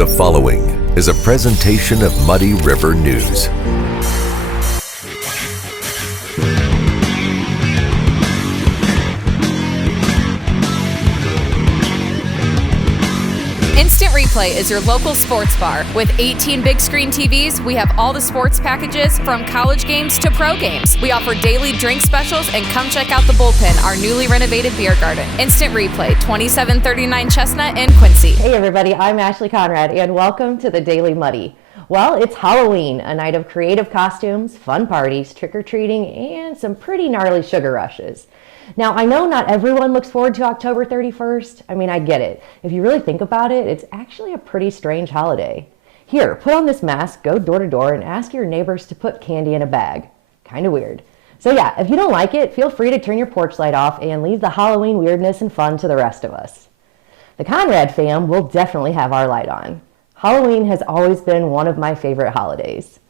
The following is a presentation of Muddy River News. Instant Replay is your local sports bar. With 18 big screen TVs, we have all the sports packages from college games to pro games. We offer daily drink specials, and come check out the Bullpen, our newly renovated beer garden. Instant Replay, 2739 Chestnut in Quincy. Hey everybody, I'm Ashley Conrad and welcome to the Daily Muddy. Well, it's Halloween, a night of creative costumes, fun parties, trick-or-treating, and some pretty gnarly sugar rushes. Now, I know not everyone looks forward to October 31st. I mean, I get it. If you really think about it, it's actually a pretty strange holiday. Here, put on this mask, go door to door, and ask your neighbors to put candy in a bag. Kind of weird. So yeah, if you don't like it, feel free to turn your porch light off and leave the Halloween weirdness and fun to the rest of us. The Conrad fam will definitely have our light on. Halloween has always been one of my favorite holidays.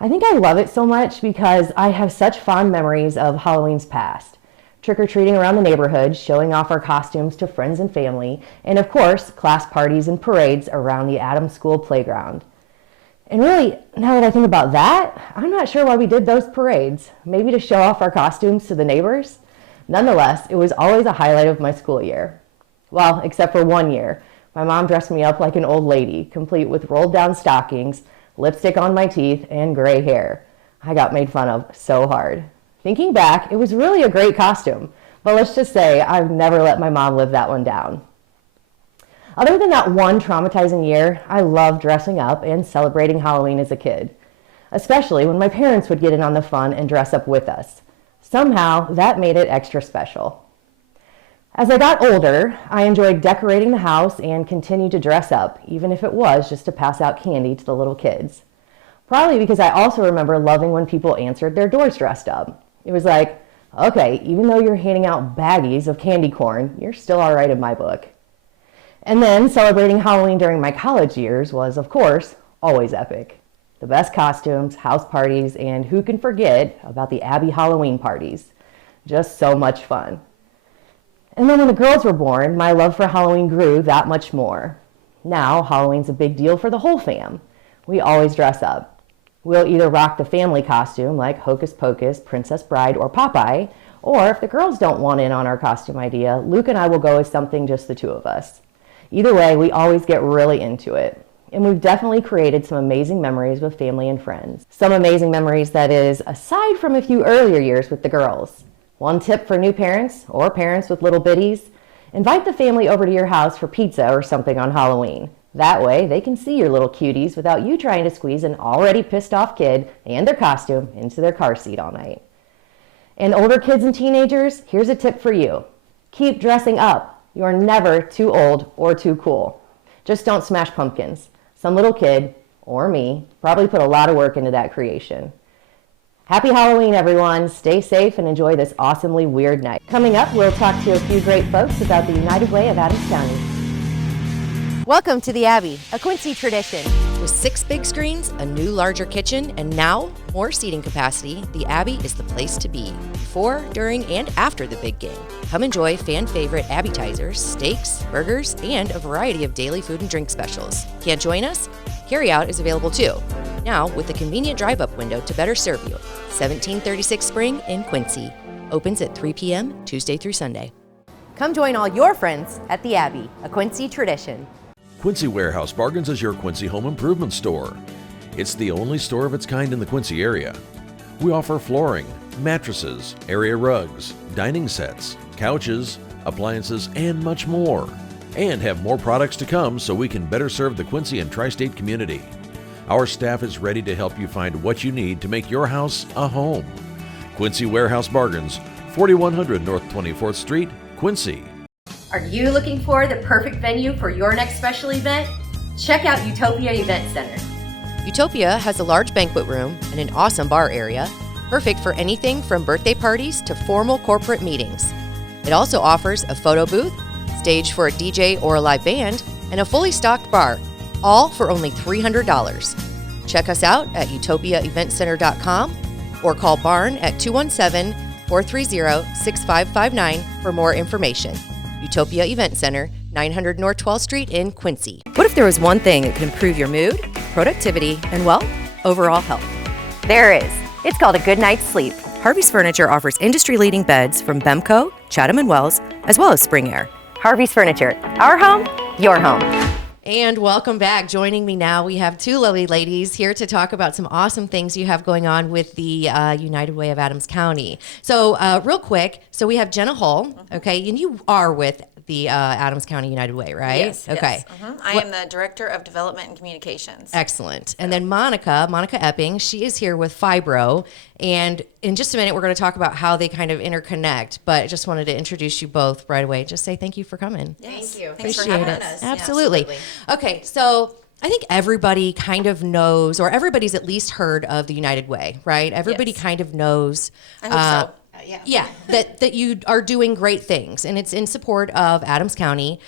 I think I love it so much because I have such fond memories of Halloween's past. Trick-or-treating around the neighborhood, showing off our costumes to friends and family, and of course, class parties and parades around the Adams School playground. And really, now that I think about that, I'm not sure why we did those parades. Maybe to show off our costumes to the neighbors? Nonetheless, it was always a highlight of my school year. Well, except for one year. My mom dressed me up like an old lady, complete with rolled down stockings, lipstick on my teeth, and gray hair. I got made fun of so hard. Thinking back, it was really a great costume, but let's just say I've never let my mom live that one down. Other than that one traumatizing year, I loved dressing up and celebrating Halloween as a kid, especially when my parents would get in on the fun and dress up with us. Somehow, that made it extra special. As I got older, I enjoyed decorating the house and continued to dress up, even if it was just to pass out candy to the little kids. Probably because I also remember loving when people answered their doors dressed up. It was like, okay, even though you're handing out baggies of candy corn, you're still all right in my book. And then celebrating Halloween during my college years was, of course, always epic. The best costumes, house parties, and who can forget about the Abbey Halloween parties? Just so much fun. And then when the girls were born, my love for Halloween grew that much more. Now, Halloween's a big deal for the whole fam. We always dress up. We'll either rock the family costume like Hocus Pocus, Princess Bride, or Popeye, or if the girls don't want in on our costume idea, Luke and I will go as something just the two of us. Either way, we always get really into it. And we've definitely created some amazing memories with family and friends. Some amazing memories, that is, aside from a few earlier years with the girls. One tip for new parents, or parents with little bitties, invite the family over to your house for pizza or something on Halloween. That way, they can see your little cuties without you trying to squeeze an already pissed off kid and their costume into their car seat all night. And older kids and teenagers, here's a tip for you. Keep dressing up. You're never too old or too cool. Just don't smash pumpkins. Some little kid, or me, probably put a lot of work into that creation. Happy Halloween, everyone. Stay safe and enjoy this awesomely weird night. Coming up, we'll talk to a few great folks about the United Way of Adams County. Welcome to the Abbey, a Quincy tradition. With 6 big screens, a new larger kitchen, and now more seating capacity, the Abbey is the place to be before, during, and after the big game. Come enjoy fan favorite appetizers, steaks, burgers, and a variety of daily food and drink specials. Can't join us? Carryout is available too. Now with a convenient drive-up window to better serve you. 1736 Spring in Quincy. Opens at 3 p.m. Tuesday through Sunday. Come join all your friends at the Abbey, a Quincy tradition. Quincy Warehouse Bargains is your Quincy home improvement store. It's the only store of its kind in the Quincy area. We offer flooring, mattresses, area rugs, dining sets, couches, appliances, and much more. And have more products to come so we can better serve the Quincy and tri-state community. Our staff is ready to help you find what you need to make your house a home. Quincy Warehouse Bargains, 4100 North 24th Street, Quincy. Are you looking for the perfect venue for your next special event? Check out Utopia Event Center. Utopia has a large banquet room and an awesome bar area, perfect for anything from birthday parties to formal corporate meetings. It also offers a photo booth, stage for a DJ or a live band, and a fully stocked bar, all for only $300. Check us out at utopiaeventcenter.com or call Barn at 217-430-6559 for more information. Utopia Event Center, 900 North 12th Street in Quincy. What if there was one thing that could improve your mood, productivity, and, well, overall health? There is. It's called a good night's sleep. Harvey's Furniture offers industry-leading beds from Bemco, Chatham & Wells, as well as Spring Air. Harvey's Furniture. Our home, your home. And welcome back. Joining me now, we have two lovely ladies here to talk about some awesome things you have going on with the United Way of Adams County. So real quick, so we have Jenna Hull, okay, and you are with the Adams County United Way, right? Yes. Okay. Yes. I am the Director of Development and Communications. Excellent. And then Monica Epping, she is here with Fibro. And in just a minute, we're going to talk about how they kind of interconnect. But I just wanted to introduce you both right away. Just say thank you for coming. Yes. Thank you. Thanks for Appreciate having it. us. Absolutely. Okay, so I think everybody kind of knows, or everybody's at least heard of the United Way, right? Everybody Yes. kind of knows. I hope so. Yeah, that you are doing great things, and it's in support of Adams County.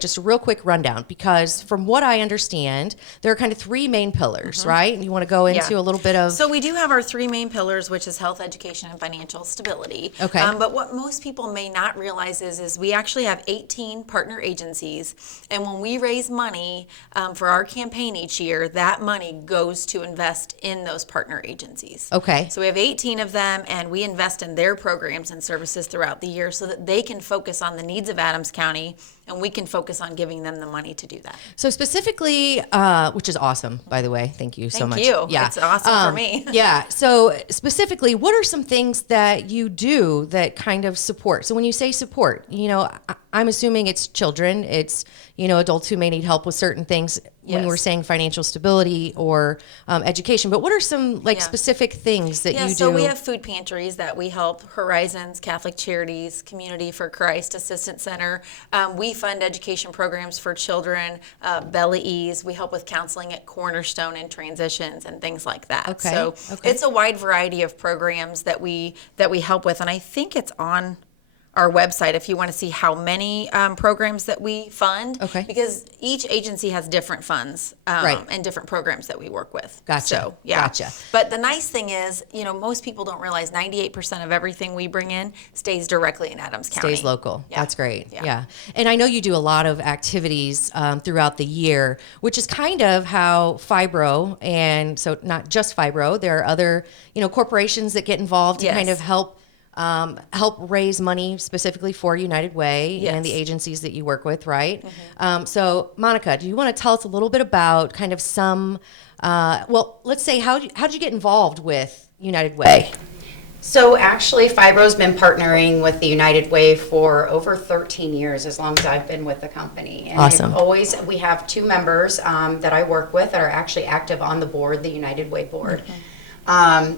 Just a real quick rundown, because from what I understand, there are kind of three main pillars, right? And you want to go into a little bit of... So we do have our three main pillars, which is health, education, and financial stability. Okay. But what most people may not realize is we actually have 18 partner agencies, and when we raise money for our campaign each year, that money goes to invest in those partner agencies. Okay. So we have 18 of them, and we invest in their programs and services throughout the year so that they can focus on the needs of Adams County, and we can focus on giving them the money to do that. So specifically, which is awesome, by the way. Thank you so much. Thank you. Yeah. It's awesome for me. Yeah. So specifically, what are some things that you do that kind of support? So when you say support, I'm assuming it's children, it's, adults who may need help with certain things when Yes. we're saying financial stability or education. But what are some specific things that you do? So we have food pantries that we help: Horizons, Catholic Charities, Community for Christ Assistance Center. We fund education programs for children, Bella Ease. We help with counseling at Cornerstone and transitions and things like that. Okay, So okay. it's a wide variety of programs that we help with, and I think it's on our website if you want to see how many programs that we fund. Okay. Because each agency has different funds Right. and different programs that we work with. Gotcha. So, yeah. Gotcha. But the nice thing is, most people don't realize 98% of everything we bring in stays directly in Adams County. Stays local. Yeah. That's great. Yeah. Yeah. And I know you do a lot of activities throughout the year, which is kind of how Fibro, and so not just Fibro, there are other, corporations that get involved to Yes. kind of help raise money specifically for United Way and Yes. Mm-hmm. the agencies that you work with, right? So Monica, do you want to tell us a little bit about kind of some, let's say, how'd you get involved with United Way? So actually, Fibro's been partnering with the United Way for over 13 years, as long as I've been with the company. And Awesome. we have two members that I work with that are actually active on the board, the United Way board.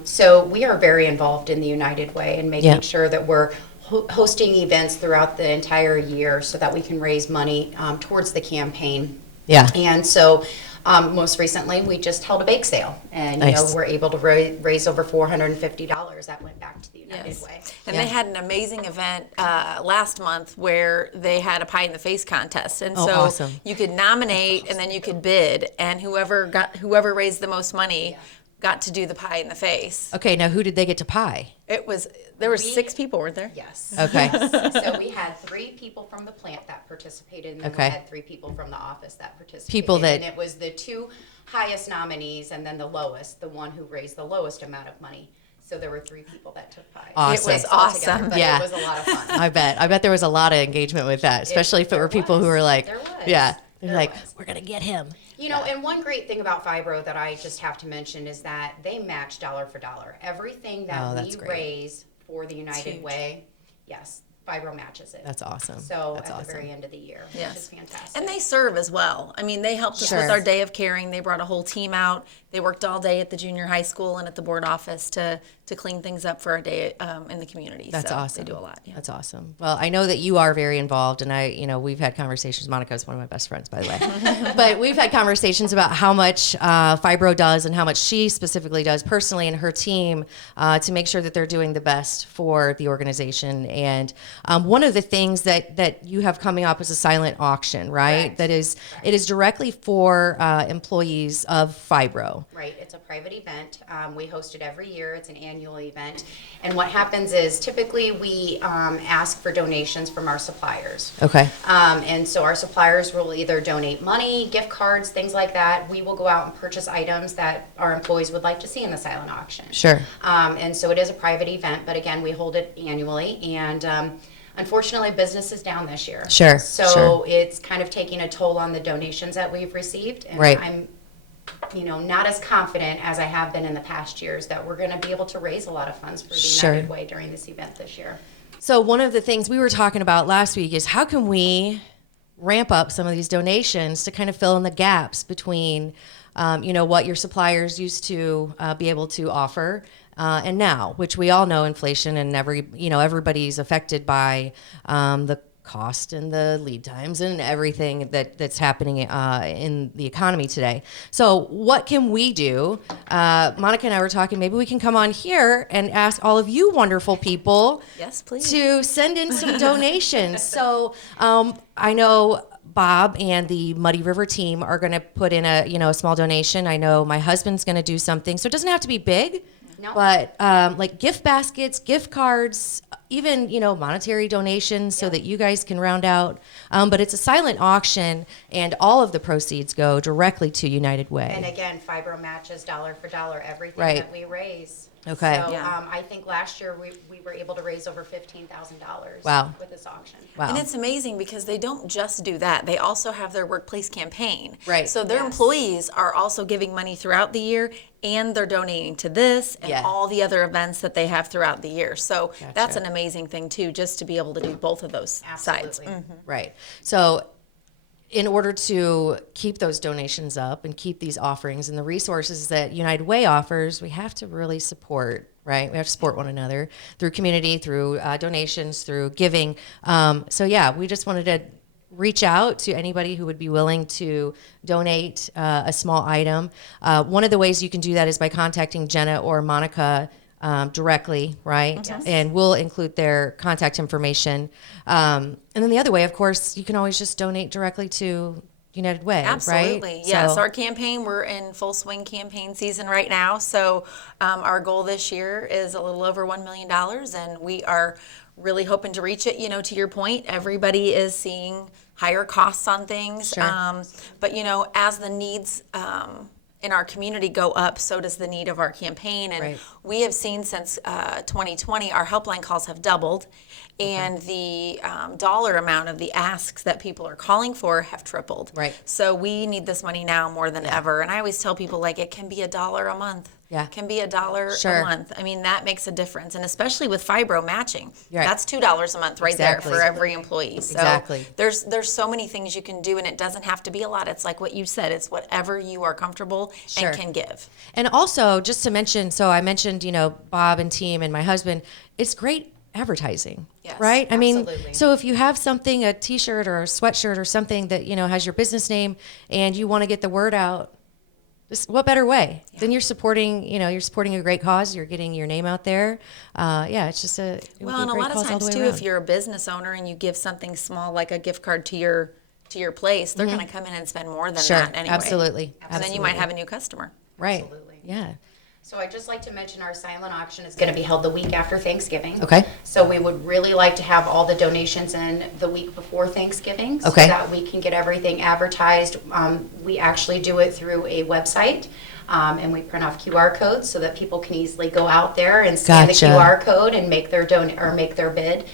So we are very involved in the United Way and making Yeah. sure that we're hosting events throughout the entire year so that we can raise money towards the campaign. Yeah. And so most recently, we just held a bake sale, and Nice. we're able to raise over $450 that went back to the United Yes. Way. And Yeah. they had an amazing event last month where they had a pie in the face contest, and Oh, so awesome. you could nominate and then you could bid, and whoever raised the most money got to do the pie in the face. Okay, now who did they get to pie? There were 6 people, weren't there? Yes. Okay. So we had 3 people from the plant that participated, and then Okay. we had 3 people from the office that participated. People that- And it was the 2 highest nominees, and then the lowest, the one who raised the lowest amount of money. So there were 3 people that took pie. Awesome. It was 6 altogether, awesome. but Yeah. it was a lot of fun. I bet there was a lot of engagement with that, especially if it there were people who was. were like, There was. yeah, they're There like, was. we're gonna get him. And one great thing about Fibro that I just have to mention is that they match dollar for dollar. Everything Oh, that that's we great. raise for the United huge. Way, yes, Fibro matches it. That's awesome. So That's at awesome. the very end of the year, Yes. which is fantastic. And they serve as well. I mean, they helped us Sure. with our day of caring. They brought a whole team out. They worked all day at the junior high school and at the board office to clean things up for our day in the community. That's so awesome. They do a lot. Yeah. That's awesome. Well, I know that you are very involved, and we've had conversations. Monica is one of my best friends, by the way. But we've had conversations about how much Fibro does and how much she specifically does personally and her team to make sure that they're doing the best for the organization. And one of the things that you have coming up is a silent auction, right? Correct. That is, it is directly for employees of Fibro. Right, it's a private event. We host it every year. It's an annual annual event. And what happens is typically we ask for donations from our suppliers. Okay. And so our suppliers will either donate money, gift cards, things like that. We will go out and purchase items that our employees would like to see in the silent auction. Sure. And so it is a private event, but again, we hold it annually. And unfortunately, business is down this year. Sure, So sure. it's kind of taking a toll on the donations that we've received. And Right. I'm not as confident as I have been in the past years that we're going to be able to raise a lot of funds for the Sure. United Way during this event this year. So one of the things we were talking about last week is how can we ramp up some of these donations to kind of fill in the gaps between, what your suppliers used to be able to offer and now, which we all know inflation and everybody's affected by the cost and the lead times and everything that's happening in the economy today. So what can we do? Monica and I were talking, maybe we can come on here and ask all of you wonderful people Yes, please. to send in some donations. So I know Bob and the Muddy River team are going to put in a small donation. I know my husband's going to do something. So it doesn't have to be big. No. But like gift baskets, gift cards, even, monetary donations so that you guys can round out. But it's a silent auction and all of the proceeds go directly to United Way. And again, Fibro matches dollar for dollar everything Right. that we raise. Okay. So Yeah. I think last year we were able to raise over $15,000 Wow. with this auction. Wow. And it's amazing because they don't just do that. They also have their workplace campaign. Right. So their Yes. employees are also giving money throughout the year, and they're donating to this and Yeah. all the other events that they have throughout the year. So that's Gotcha. an amazing thing too, just to be able to do both of those sides. Absolutely. Right. So in order to keep those donations up and keep these offerings and the resources that United Way offers, we have to really support, right? We have to support one another through community, through donations, through giving. We just wanted to reach out to anybody who would be willing to donate a small item. One of the ways you can do that is by contacting Jenna or Monica directly, right? Yes. And we'll include their contact information. And then the other way, of course, you can always just donate directly to United Way, Absolutely. right? Yes, So- our campaign, we're in full swing campaign season right now. So our goal this year is a little over $1 million, and we are really hoping to reach it. To your point, everybody is seeing higher costs on things. Sure. But, as the needs in our community go up, so does the need of our campaign. And Right. we have seen since 2020, our helpline calls have doubled, and the dollar amount of the asks that people are calling for have tripled. Right. So we need this money now more than ever. And I always tell people, it can be $1 a month. Yeah. It can be $1 Sure. a month. I mean, that makes a difference. And especially with Fibro matching, Right. that's $2 a month right Exactly. there for every employee. So Exactly. there's so many things you can do, and it doesn't have to be a lot. It's like what you said. It's whatever you are comfortable Sure. and can give. And also, just to mention, so I mentioned, Bob and team and my husband, it's great advertising, Yes, right? I mean, absolutely. so if you have something, a t-shirt or a sweatshirt or something that, has your business name and you want to get the word out, what better way? Then you're supporting, you're supporting a great cause. You're getting your name out there. It's just it would Well, be and a great lot of cause all the times way too, if around. you're a business owner and you give something small like a gift card to your place, they're going to come in and spend more than Sure, that anyway. absolutely, And then you might absolutely. have a new customer. Right. Absolutely. Yeah. So I'd just like to mention our silent auction is going to be held the week after Thanksgiving. Okay. So we would really like to have all the donations in the week before Thanksgiving. Okay. So that we can get everything advertised. We actually do it through a website. And we print off QR codes so that people can easily go out there and scan Gotcha. the QR code and make their make their bid.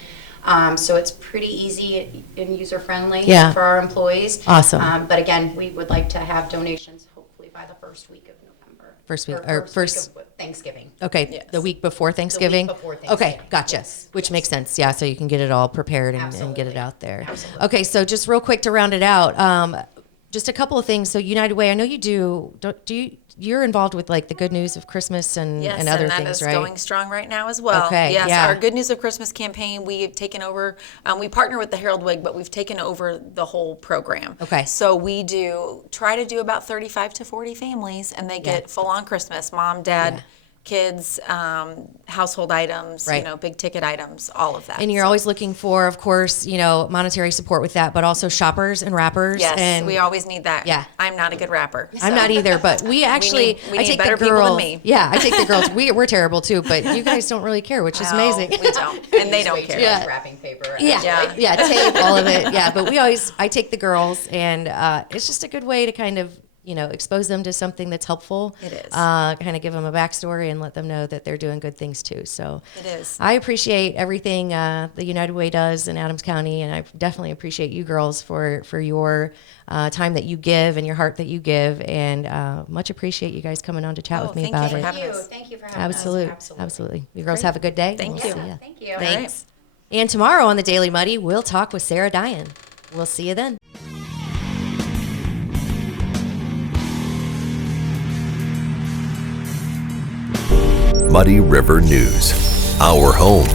So it's pretty easy and user friendly Yeah. for our employees. Awesome. But again, we would like to have donations hopefully by the first week of November. First week- Or or first- week of Thanksgiving. Okay, Yes. the week before Thanksgiving? before Okay, Thanksgiving, gotcha. yes, Which yes. makes sense, yeah, so you can get it all prepared and get it Absolutely. out there. Absolutely. Okay, so just real quick to round it out, just a couple of things. So United Way, I know you you're involved with like the Good News of Christmas and, Yes, and other and that things, is right? going strong right now as well. Okay, Yes, yeah. our Good News of Christmas campaign, we've taken over, we partner with the Herald Whig, but we've taken over the whole program. Okay. So we try to do about 35 to 40 families, and they get full on Christmas, mom, dad, kids, household items, Right. big ticket items, all of that. And you're always looking for, of course, monetary support with that, but also shoppers and wrappers. Yes, and we always need that. Yeah. I'm not a good rapper. I'm not either, but we actually, we I need take better the people than girls. me. Yeah, I take the girls. We're terrible too, but you guys don't really care, which is No, amazing. we don't, and they don't care. Yeah. Wrapping paper. Yeah, tape, all of it. Yeah, but I take the girls, and it's just a good way to kind of, expose them to something that's helpful. It is. Kind of give them a backstory and let them know that they're doing good things too. So It is. I appreciate everything the United Way does in Adams County, and I definitely appreciate you girls for your time that you give and your heart that you give, and much appreciate you guys coming on to chat with me thank about you it. for having us. Thank you for having Absolutely, us. absolutely. You girls have a good day. Thank We'll you. see ya. Thank you. Thanks. And tomorrow on the Daily Muddy, we'll talk with Sarah Dyan. We'll see you then. Muddy River News. Our home,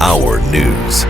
our news.